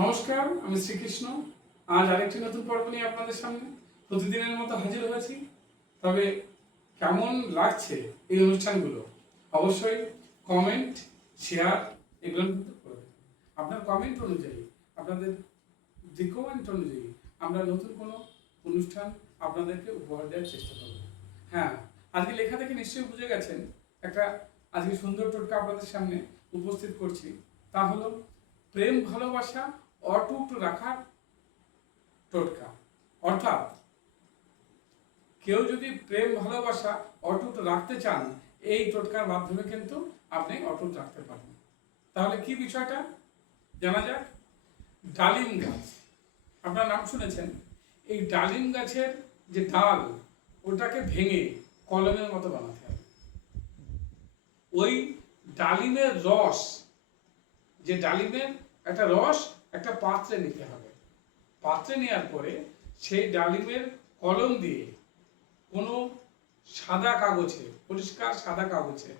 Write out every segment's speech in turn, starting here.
নমস্কার, আমি শ্রীকৃষ্ণ। আজ আরেকটি নতুন পর্ব নিয়ে আপনাদের সামনে প্রতিদিনের মতো হাজির হয়েছি। তবে কেমন লাগছে এই অনুষ্ঠানগুলো অবশ্যই কমেন্ট, শেয়ার এগুলো কিন্তু করবেন। আপনার কমেন্ট অনুযায়ী, আপনাদের রিকমেন্ট অনুযায়ী আমরা নতুন কোনো অনুষ্ঠান আপনাদেরকে উপহার দেওয়ার চেষ্টা করব। হ্যাঁ, আজকে লেখা থেকে নিশ্চয়ই বুঝে গেছেন একটা আজকে সুন্দর টোটকা আপনাদের সামনে উপস্থিত করছি। তা হলো প্রেম ভালোবাসা অটুট রাখার টোটকা। অর্থাৎ কেউ যদি প্রেম ভালোবাসা অটুট রাখতে চান, এই টোটকার মাধ্যমে কিন্তু আপনি অটুট রাখতে পারবেন। তাহলে কি বিষয়টা জানা যাক। ডালিম গাছ, আপনার নাম শুনেছেন। এই ডালিম গাছের যে ডাল, ওটাকে ভেঙে কলমের মতো বানাতে হবে। ওই ডালিমের রস, যে ডালিমের একটা রস একটা পাত্রে নিতে হবে। পাত্রে নেওয়ার পরে সেই ডালিমের কলম দিয়ে কোনো সাদা কাগজে, পরিষ্কার সাদা কাগজে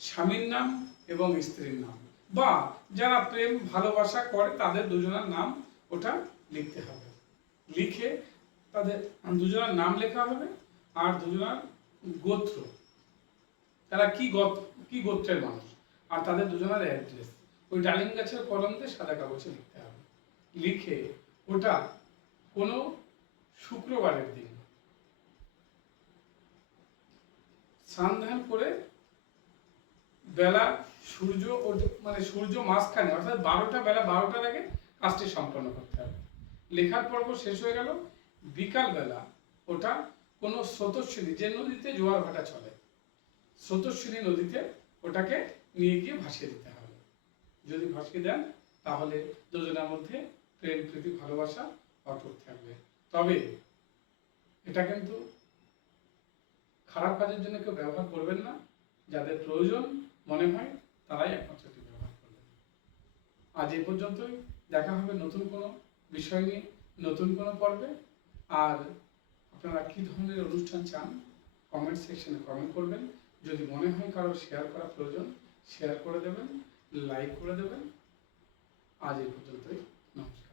স্বামীর নাম এবং স্ত্রীর নাম, বা যারা প্রেম ভালোবাসা করে তাদের দুজনের নাম ওটা লিখতে হবে। লিখে তাদের দুজনের নাম লেখা হবে আর দুজনের গোত্র, তারা কি গোত্রের মানুষ, আর তাদের দুজনের অ্যাড্রেস ওই ডালিম গাছের কলম দিয়ে সাদা কাগজে লিখতে হবে। লিখে ওটা কোনো শুক্রবারের দিন স্নান ধান করে বেলা সূর্য মানে সূর্য মাঝখানে, অর্থাৎ বেলা 12টার আগে কাজটি সম্পন্ন করতে হবে। লেখার পর্ব শেষ হয়ে গেল। বিকাল বেলা ওটা কোনো স্রোতস্বিনী, যে নদীতে জোয়ার ভাটা চলে, স্রোতস্বিনী নদীতে ওটাকে নিয়ে গিয়ে ভাসিয়ে দিতে হবে। যদি ভাসিয়ে দেন তাহলে দুজনের মধ্যে প্রেম প্রীতি ভালোবাসা অটুট থাকবে। তবে এটা কিন্তু খারাপ কাজের জন্য কেউ ব্যবহার করবেন না। যাদের প্রয়োজন মনে হয় তারাই একমাত্র এটি ব্যবহার করবেন। আজ এই পর্যন্তই। দেখা হবে নতুন কোনো বিষয় নিয়ে, নতুন কোনো পর্বে। আর আপনারা কী ধরনের অনুষ্ঠান চান কমেন্ট সেকশনে কমেন্ট করবেন। যদি মনে হয় কারো শেয়ার করা প্রয়োজন, শেয়ার করে দেবেন, লাইক করে দেবেন। আজ এই পর্যন্তই। নমস্কার।